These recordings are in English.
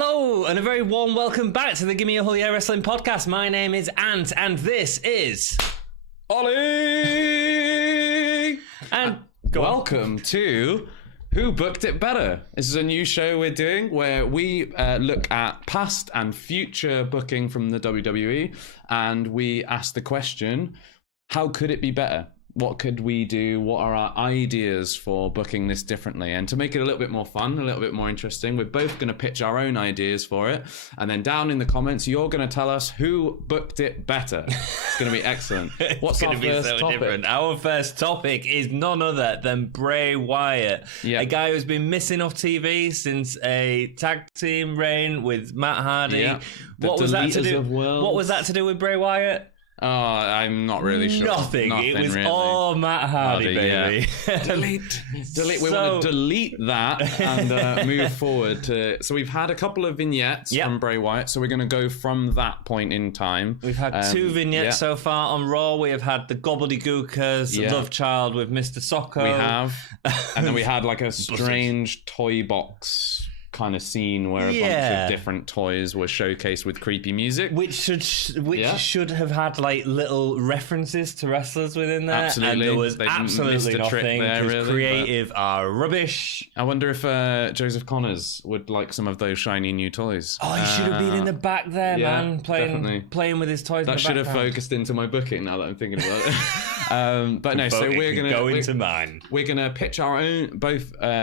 Hello, and a very warm welcome back to the Gimme a Holy Wrestling podcast. My name is Ant, and this is Oli! And welcome to Who Booked It Better? This is a new show we're doing where we look at past and future booking from the WWE, and we ask the question, how could it be better? What could we do? What are our ideas for booking this differently? And to make it a little bit more fun, a little bit more interesting, we're both going to pitch our own ideas for it. And then down in the comments, you're going to tell us who booked it better. It's going to be excellent. What's our first topic? Different. Our first topic is none other than Bray Wyatt, a guy who's been missing off TV since a tag team reign with Matt Hardy. Yeah. What was that to do? What was that to do with Bray Wyatt? Oh, I'm not really sure. Nothing. It was really all Matt Hardy, baby. Yeah. delete. We want to delete that and move forward to. So we've had a couple of vignettes from Bray Wyatt. So we're going to go from that point in time. We've had two vignettes so far on Raw. We have had the gobbledygookers love child with Mr. Socko. We have, and then we had like a strange toy box kind of scene where a bunch of different toys were showcased with creepy music, which should have had like little references to wrestlers within there. Absolutely, and there was absolutely nothing. Because creative are rubbish. I wonder if Joseph Connors would like some of those shiny new toys. Oh, he should have been in the back there, man, playing with his toys. That should have focused into my booking now that I'm thinking about it. But no, so we're gonna go into mine. We're gonna pitch our own,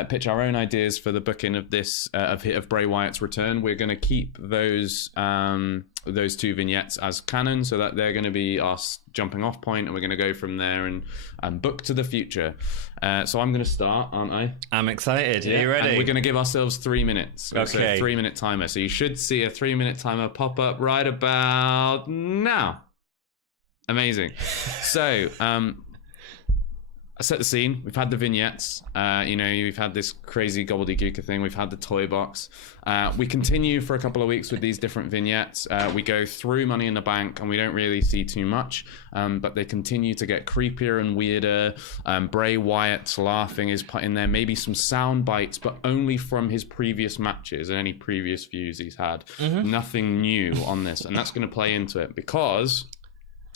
pitch our own ideas for the booking of this of Bray Wyatt's return. We're gonna keep those two vignettes as canon, so that they're gonna be our jumping off point, and we're gonna go from there and book to the future. So I'm gonna start, aren't I? I'm excited. Are you ready? And we're gonna give ourselves 3 minutes. Okay. So a 3-minute timer. So you should see a 3-minute timer pop up right about now. Amazing. So, I set the scene. We've had the vignettes. We've had this crazy gobbledygooker thing. We've had the toy box. We continue for a couple of weeks with these different vignettes. We go through Money in the Bank, and we don't really see too much. But they continue to get creepier and weirder. Bray Wyatt's laughing is put in there. Maybe some sound bites, but only from his previous matches and any previous views he's had. Nothing new on this. And that's going to play into it because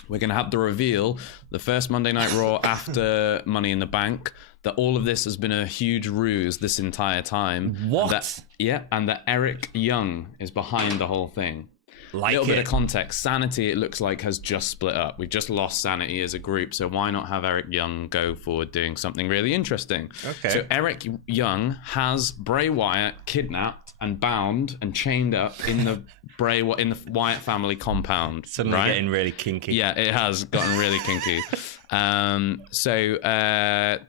we're going to have the reveal, the first Monday Night Raw after Money in the Bank, that all of this has been a huge ruse this entire time. What? And that Eric Young is behind the whole thing. A little bit of context. Sanity, it looks like, has just split up. We just lost Sanity as a group, so why not have Eric Young go forward doing something really interesting? Okay. So Eric Young has Bray Wyatt kidnapped and bound and chained up in the Wyatt family compound. Suddenly getting really kinky. Yeah, it has gotten really kinky. So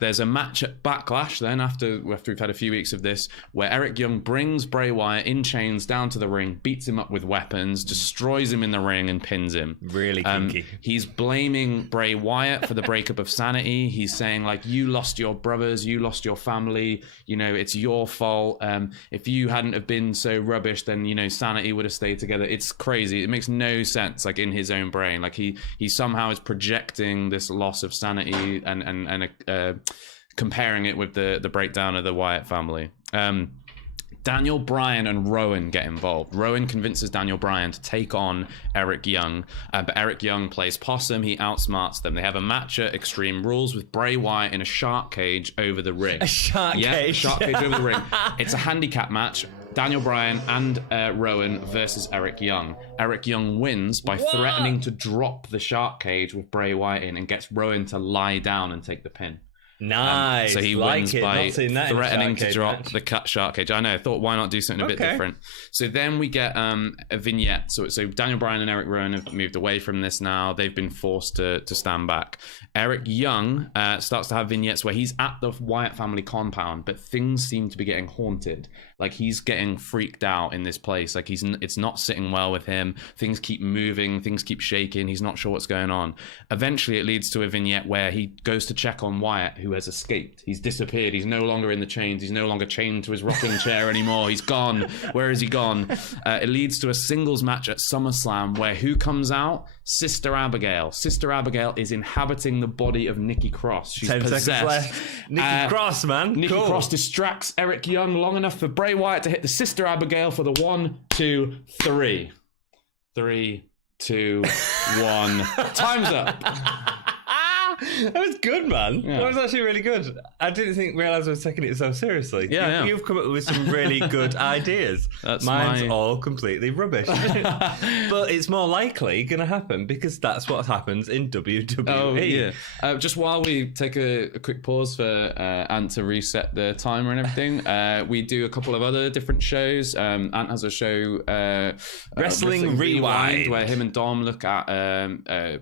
there's a match at Backlash then after we've had a few weeks of this, where Eric Young brings Bray Wyatt in chains down to the ring, beats him up with weapons, destroys him in the ring, and pins him. Really kinky. He's blaming Bray Wyatt for the breakup of Sanity. He's saying, like, you lost your brothers, you lost your family, it's your fault. If you hadn't have been so rubbish, then Sanity would have stayed together. It's crazy. It makes no sense, like, in his own brain. Like he somehow is projecting this loss of sanity and comparing it with the breakdown of the Wyatt family. Daniel Bryan and Rowan get involved. Rowan convinces Daniel Bryan to take on Eric Young, but Eric Young plays possum. He outsmarts them. They have a match at Extreme Rules with Bray Wyatt in a shark cage over the ring. A shark cage? Shark cage over the ring. It's a handicap match. Daniel Bryan and Rowan versus Eric Young. Eric Young wins by threatening to drop the shark cage with Bray Wyatt in, and gets Rowan to lie down and take the pin. Nice. So he wins by threatening to drop the shark cage. I know. I thought, why not do something a bit different? So then we get a vignette. So Daniel Bryan and Eric Rowan have moved away from this now. They've been forced to stand back. Eric Young starts to have vignettes where he's at the Wyatt family compound, but things seem to be getting haunted. Like, he's getting freaked out in this place. Like, it's not sitting well with him. Things keep moving. Things keep shaking. He's not sure what's going on. Eventually, it leads to a vignette where he goes to check on Wyatt, who has escaped. He's disappeared. He's no longer in the chains. He's no longer chained to his rocking chair anymore. He's gone. Where has he gone? It leads to a singles match at SummerSlam where who comes out? Sister Abigail. Sister Abigail is inhabiting the body of Nikki Cross. She's 10 possessed. seconds left. Nikki Cross, man. Nikki Cross distracts Eric Young long enough for Bray Bray Wyatt to hit the Sister Abigail for the 1, 2, 3. 3, 2, 1. Time's up. That was good, man. Yeah. That was actually really good. I didn't realize I was taking it so seriously. You've come up with some really good ideas. Mine's all completely rubbish. But it's more likely going to happen because that's what happens in WWE. Oh, yeah. Just while we take a quick pause for Ant to reset the timer and everything, we do a couple of other different shows. Ant has a show, Wrestling Rewind, where him and Dom look at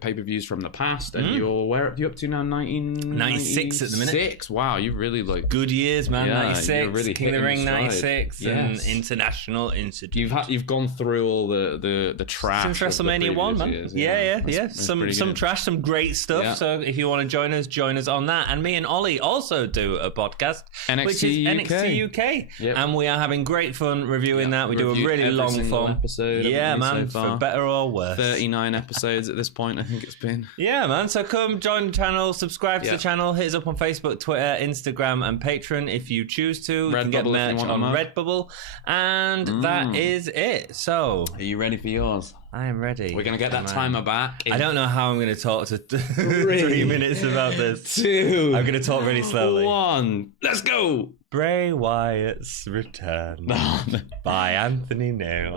pay-per-views from the past. And you're up to now 1996 at the minute. 6. Wow, you've really good years, man. 96, really King of the Ring 96, and International Institute. You've gone through all the trash since WrestleMania 1, man. Years. Yeah. Some trash, some great stuff. Yeah. So if you want to join us on that. And me and Oli also do a podcast, which is NXT UK, and we are having great fun reviewing that. We do a really long form episode. Yeah, man, so for better or worse. 39 episodes at this point, I think it's been. Yeah, man. So come join the channel, subscribe to the channel, hit us up on Facebook, Twitter, Instagram, and Patreon if you choose to. You can get merch on Redbubble, and that is it. So, are you ready for yours? I am ready. We're going to get that timer back. I don't know how I'm going to talk to 3 minutes about this. 2. I'm going to talk really slowly. 1. Let's go. Bray Wyatt's Return by Anthony Nail.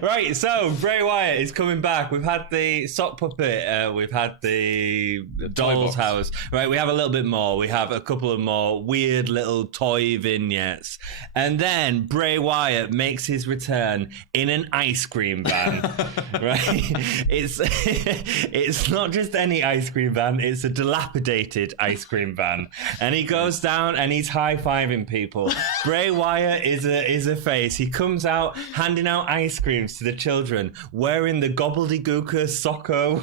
Right, so Bray Wyatt is coming back. We've had the sock puppet. We've had the doll's house. Right, we have a little bit more. We have a couple of more weird little toy vignettes. And then Bray Wyatt makes his return in an ice cream van. Right? It's not just any ice cream van. It's a dilapidated ice cream van. And he goes down and he's high-fiving people. Bray Wyatt is a face. He comes out handing out ice creams to the children, wearing the gobbledygooker Socko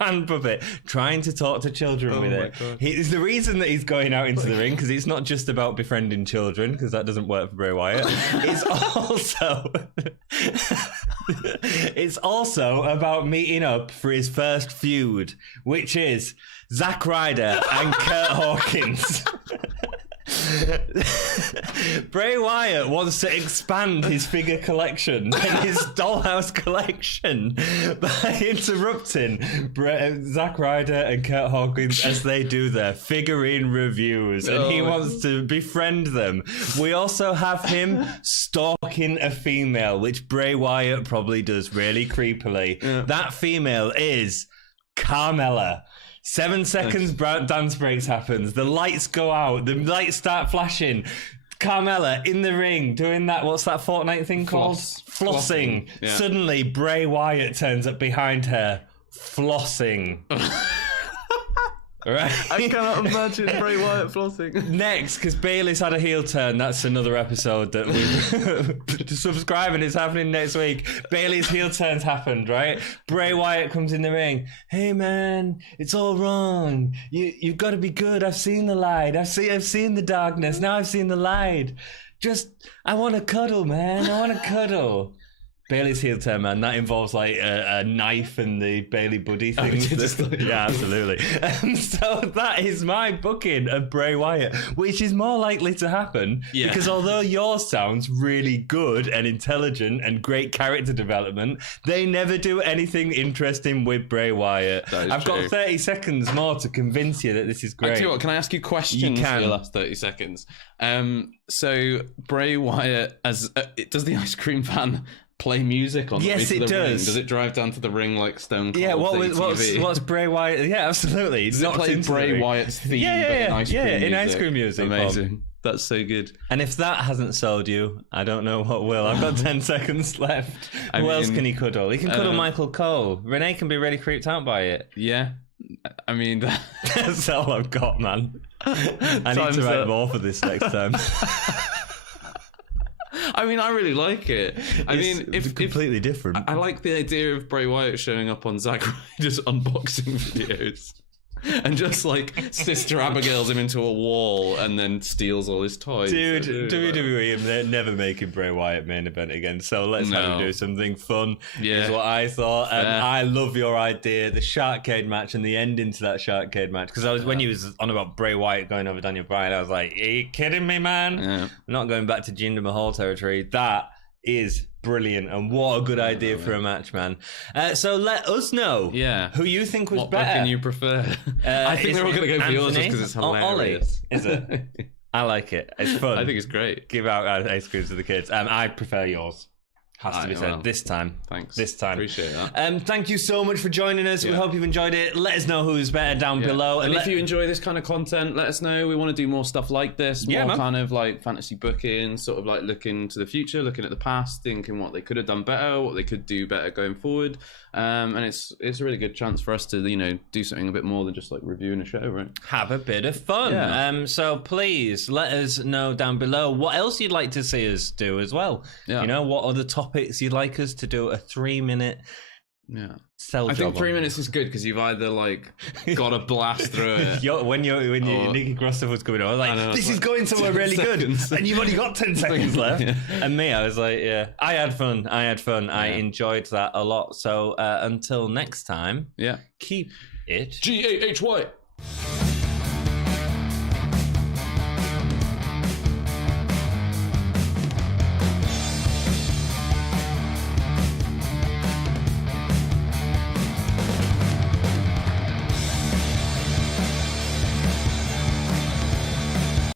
hand puppet, trying to talk to children with it. It's the reason that he's going out into the ring, because it's not just about befriending children, because that doesn't work for Bray Wyatt. It's also about meeting up for his first feud, which is Zack Ryder and Kurt Hawkins. Bray Wyatt wants to expand his figure collection and his dollhouse collection by interrupting Zack Ryder and Kurt Hawkins as they do their figurine reviews, and he wants to befriend them. We also have him stalking a female, which Bray Wyatt probably does really creepily. That female is Carmella. 7 seconds dance breaks happens. The lights go out. The lights start flashing. Carmella in the ring doing that. What's that Fortnite thing called? Flossing. Yeah. Suddenly, Bray Wyatt turns up behind her, flossing. Right? I cannot imagine Bray Wyatt flossing. Next, because Bayley's had a heel turn. That's another episode that we subscribe, and it's happening next week. Bayley's heel turns happened, right? Bray Wyatt comes in the ring. Hey man, it's all wrong. You've got to be good. I've seen the light. I've seen the darkness. Now I've seen the light. I want to cuddle, man. I want to cuddle. Bayley's heel turn, man. That involves like a knife and the Bayley Buddy thing. Yeah, absolutely. So that is my booking of Bray Wyatt, which is more likely to happen because although yours sounds really good and intelligent and great character development, they never do anything interesting with Bray Wyatt. I've got 30 seconds more to convince you that this is great. I tell you what, can I ask you questions for the last 30 seconds? So Bray Wyatt, does the ice cream van play music on the way to the ring? Does it drive down to the ring like Stone Cold? Yeah, what's Bray Wyatt? Yeah, absolutely. Does it play Bray Wyatt's theme in ice cream music? Amazing. That's so good. And if that hasn't sold you, I don't know what will. I've got 10 seconds left. Who else can he cuddle? He can cuddle Michael Cole. Renee can be really creeped out by it. Yeah. I mean, that's all I've got, man. I need to write more for this next time. I mean, I really like it. It's completely different. I like the idea of Bray Wyatt showing up on Zack Ryder's unboxing videos. And just like Sister Abigail's him into a wall and then steals all his toys. Dude, WWE, they're never making Bray Wyatt main event again. So let's have him do something fun. Yeah. Is what I thought. And I love your idea, the Sharkcade match and the ending to that Sharkcade match. Because when you was on about Bray Wyatt going over Daniel Bryan, I was like, are you kidding me, man? Yeah. I'm not going back to Jinder Mahal territory. That is brilliant, and what a good idea for a match, man. So let us know who you think was what better. What can you prefer? I think they're all going to go for yours just because it's hilarious. Oli, is it? I like it. It's fun. I think it's great. Give out ice creams to the kids. I prefer yours. Has to be said. This time. Thanks. This time. Appreciate that. Thank you so much for joining us. We hope you've enjoyed it. Let us know who's better down below. And if you enjoy this kind of content, let us know. We want to do more stuff like this. More kind of like fantasy booking, sort of like looking to the future, looking at the past, thinking what they could have done better, what they could do better going forward. And it's a really good chance for us to, do something a bit more than just like reviewing a show, right? Have a bit of fun. Yeah. So please let us know down below what else you'd like to see us do as well. Yeah. What other topics you'd like us to do a 3-minute I think 3 minutes is good because you've either like got to blast through it. when Nikki Cross stuff was coming on, I was like, this is going somewhere really good, and you've only got 10 seconds left. And me, I was like, I had fun. I enjoyed that a lot. So until next time, keep it GAHY.